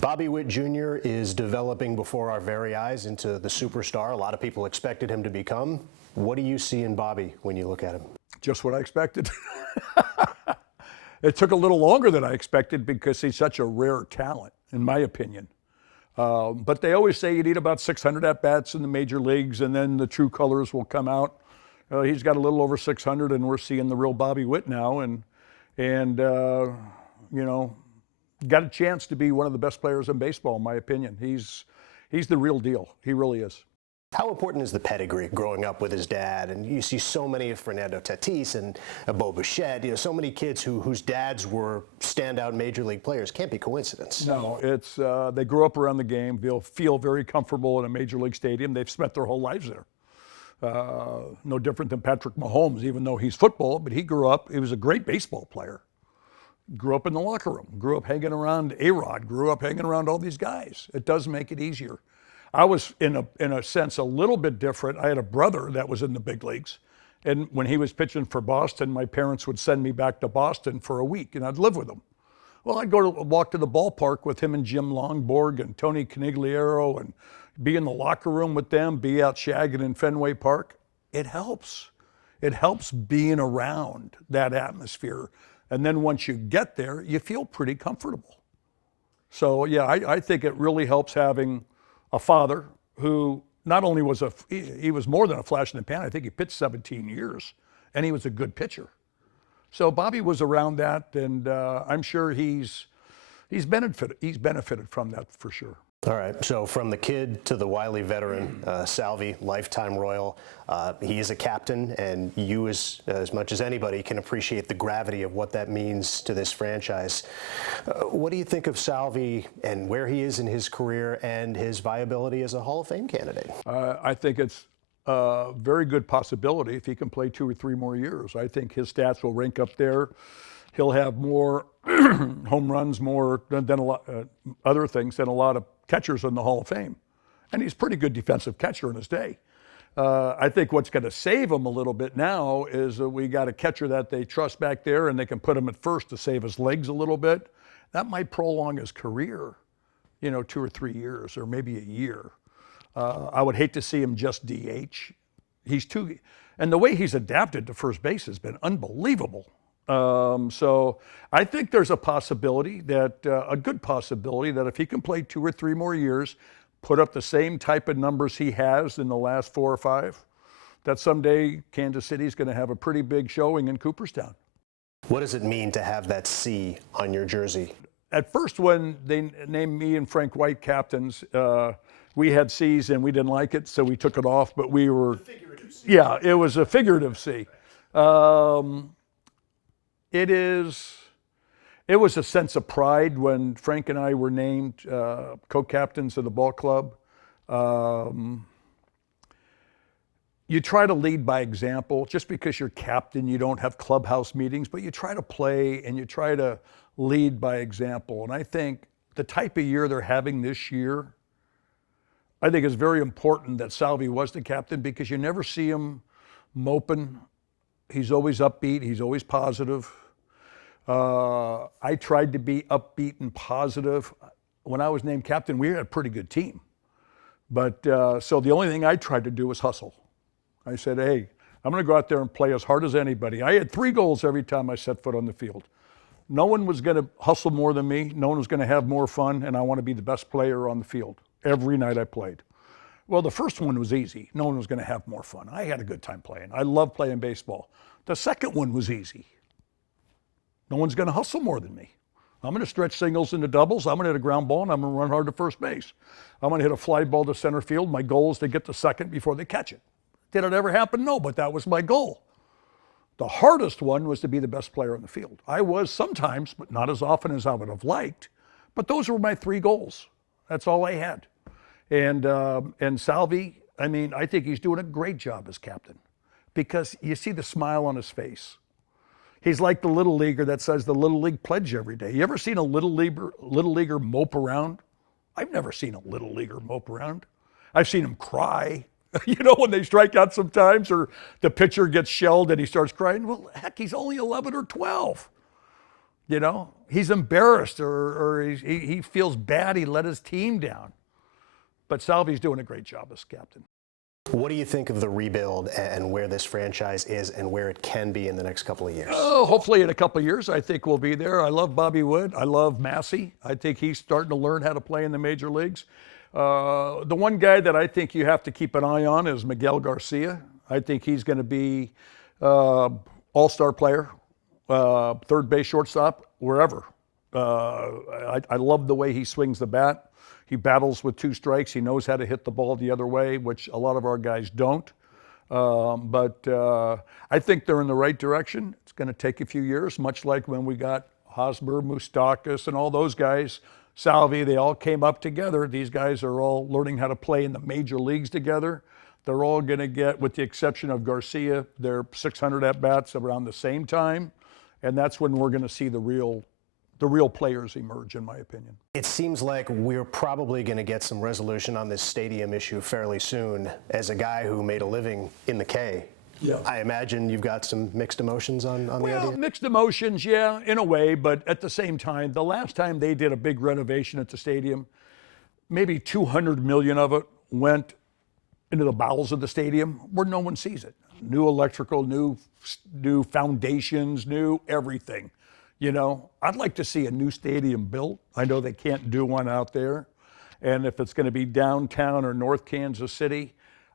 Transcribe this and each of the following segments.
Bobby Witt Jr. is developing before our very eyes into the superstar a lot of people expected him to become. What do you see in Bobby when you look at him? Just what I expected. It took a little longer than I expected because he's such a rare talent, in my opinion. But they always say you need about 600 at-bats in the major leagues, and then the true colors will come out. He's got a little over 600, and we're seeing the real Bobby Witt now. And you know, got a chance to be one of the best players in baseball, in my opinion. He's the real deal. He really is. How important is the pedigree growing up with his dad? And you see so many of Fernando Tatis and Bobby Witt, so many kids whose dads were standout major league players. Can't be coincidence. No, it's they grew up around the game. They'll feel very comfortable in a major league stadium. They've spent their whole lives there. No different than Patrick Mahomes, even though he's football, but he grew up, he was a great baseball player. Grew up in the locker room, grew up hanging around A-Rod, grew up hanging around all these guys. It does make it easier. I was, in a sense, a little bit different. I had a brother that was in the big leagues. And when he was pitching for Boston, my parents would send me back to Boston for a week, and I'd live with him. Well, I'd walk to the ballpark with him and Jim Longborg and Tony Conigliaro and be in the locker room with them, be out shagging in Fenway Park. It helps. It helps being around that atmosphere. And then once you get there, you feel pretty comfortable. So yeah, I think it really helps having a father who not only was he was more than a flash in the pan. I think he pitched 17 years, and he was a good pitcher. So Bobby was around that, and I'm sure he's benefited from that for sure. All right, so from the kid to the wily veteran, Salvi, lifetime Royal, he is a captain, and you, as much as anybody, can appreciate the gravity of what that means to this franchise. What do you think of Salvi and where he is in his career and his viability as a Hall of Fame candidate? I think it's a very good possibility if he can play 2 or 3 more years. I think his stats will rank up there. He'll have more home runs, more than a lot other things than a lot of catchers in the Hall of Fame. And he's a pretty good defensive catcher in his day. I think what's going to save him a little bit now is that we got a catcher that they trust back there, and they can put him at first to save his legs a little bit. That might prolong his career, 2 or 3 years, or maybe a year. I would hate to see him just DH. And the way he's adapted to first base has been unbelievable. So I think there's a possibility that, a good possibility that if he can play 2 or 3 more years, put up the same type of numbers he has in the last 4 or 5, that someday Kansas City's going to have a pretty big showing in Cooperstown. What does it mean to have that C on your jersey? At first, when they named me and Frank White captains, we had C's and we didn't like it, so we took it off, but we were, yeah, it was a figurative C. It was a sense of pride when Frank and I were named co-captains of the ball club. You try to lead by example. Just because you're captain, you don't have clubhouse meetings, but you try to play and you try to lead by example. And I think the type of year they're having this year, I think it's very important that Salvi was the captain, because you never see him moping. He's always upbeat. He's always positive. I tried to be upbeat and positive. When I was named captain, we had a pretty good team. But so the only thing I tried to do was hustle. I said, hey, I'm going to go out there and play as hard as anybody. I had 3 goals every time I set foot on the field. No one was going to hustle more than me. No one was going to have more fun, and I want to be the best player on the field every night I played. Well, the first one was easy. No one was going to have more fun. I had a good time playing. I love playing baseball. The second one was easy. No one's going to hustle more than me. I'm going to stretch singles into doubles. I'm going to hit a ground ball, and I'm going to run hard to first base. I'm going to hit a fly ball to center field. My goal is to get to second before they catch it. Did it ever happen? No, but that was my goal. The hardest one was to be the best player on the field. I was sometimes, but not as often as I would have liked. But those were my 3 goals. That's all I had. And Salvi, I mean, I think he's doing a great job as captain, because you see the smile on his face. He's like the little leaguer that says the Little League pledge every day. You ever seen a little leaguer mope around? I've never seen a little leaguer mope around. I've seen him cry. When they strike out sometimes, or the pitcher gets shelled and he starts crying. Well, heck, he's only 11 or 12. You know, he's embarrassed or he feels bad he let his team down. But Salvi's doing a great job as captain. What do you think of the rebuild and where this franchise is and where it can be in the next couple of years? Oh, hopefully in a couple of years, I think we'll be there. I love Bobby Witt. I love Massey. I think he's starting to learn how to play in the major leagues. The one guy that I think you have to keep an eye on is Miguel Garcia. I think he's going to be all-star player, third base, shortstop, wherever. I love the way he swings the bat. He battles with 2 strikes. He knows how to hit the ball the other way, which a lot of our guys don't. But I think they're in the right direction. It's going to take a few years, much like when we got Hosmer, Moustakas, and all those guys. Salvi, they all came up together. These guys are all learning how to play in the major leagues together. They're all going to get, with the exception of Garcia, their 600 at-bats around the same time. And that's when we're going to see the real players emerge, in my opinion. It seems like we're probably going to get some resolution on this stadium issue fairly soon. As a guy who made a living in the K, yeah. I imagine you've got some mixed emotions on the idea? Mixed emotions, yeah, in a way, but at the same time, the last time they did a big renovation at the stadium, maybe $200 million of it went into the bowels of the stadium where no one sees it. New electrical, new foundations, new everything. You know, I'd like to see a new stadium built. I know they can't do one out there. And if it's going to be downtown or North Kansas City,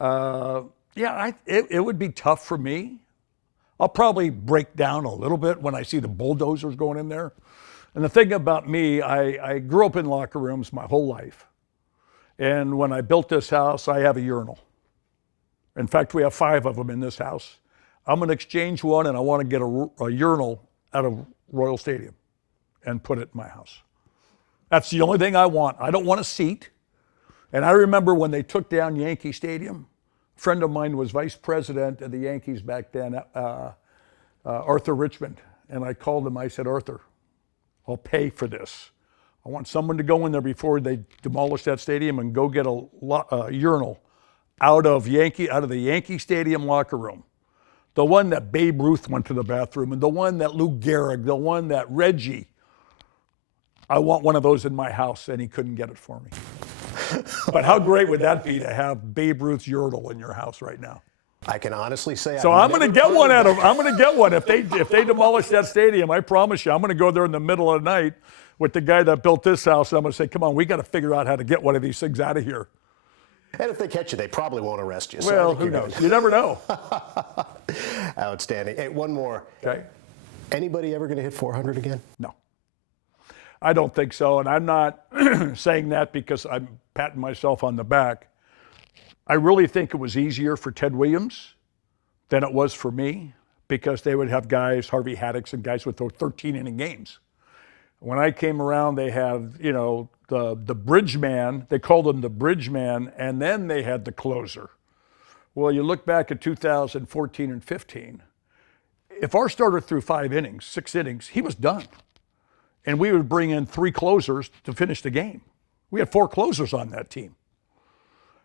it would be tough for me. I'll probably break down a little bit when I see the bulldozers going in there. And the thing about me, I grew up in locker rooms my whole life. And when I built this house, I have a urinal. In fact, we have 5 of them in this house. I'm going to exchange one, and I want to get a urinal out of Royal Stadium and put it in my house. That's the only thing I want. I don't want a seat. And I remember when they took down Yankee Stadium, a friend of mine was vice president of the Yankees back then, Arthur Richmond. And I called him, I said, Arthur, I'll pay for this. I want someone to go in there before they demolish that stadium and go get a urinal out of the Yankee Stadium locker room. The one that Babe Ruth went to the bathroom, and the one that Lou Gehrig, the one that Reggie. I want one of those in my house, and he couldn't get it for me. But how great would that be to have Babe Ruth's urinal in your house right now? I can honestly say. So I'm going to get one I'm going to get one if they demolish that stadium. I promise you, I'm going to go there in the middle of the night with the guy that built this house. I'm going to say, come on, we got to figure out how to get one of these things out of here. And if they catch you, they probably won't arrest you. So well, who knows? You never know. Outstanding. Hey, one more. Okay. Anybody ever going to hit 400 again? No. I don't think so. And I'm not saying that because I'm patting myself on the back. I really think it was easier for Ted Williams than it was for me because they would have guys, Harvey Haddix and guys would throw 13-inning games. When I came around, they had, the bridge man, they called him the bridge man, and then they had the closer. Well, you look back at 2014 and 15, if our starter threw 5 innings, 6 innings, he was done. And we would bring in 3 closers to finish the game. We had 4 closers on that team.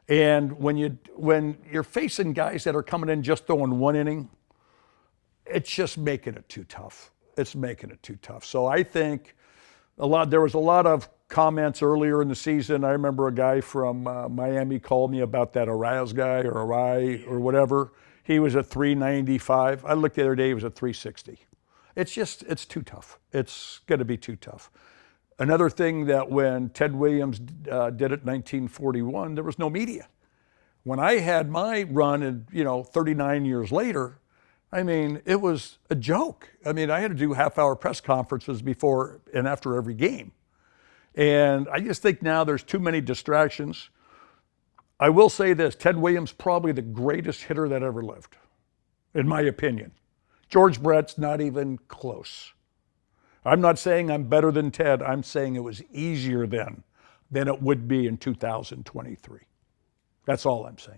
And when you're facing guys that are coming in just throwing 1 inning, it's just making it too tough. It's making it too tough. So I think there was a lot of comments earlier in the season. I remember a guy from Miami called me about that Araz guy or Arai or whatever. He was at 395. I looked the other day, he was at 360. It's too tough. It's going to be too tough. Another thing that when Ted Williams did it in 1941, there was no media. When I had my run and 39 years later, I mean, it was a joke. I mean, I had to do half-hour press conferences before and after every game. And I just think now there's too many distractions. I will say this, Ted Williams probably the greatest hitter that ever lived, in my opinion. George Brett's not even close. I'm not saying I'm better than Ted. I'm saying it was easier then than it would be in 2023. That's all I'm saying.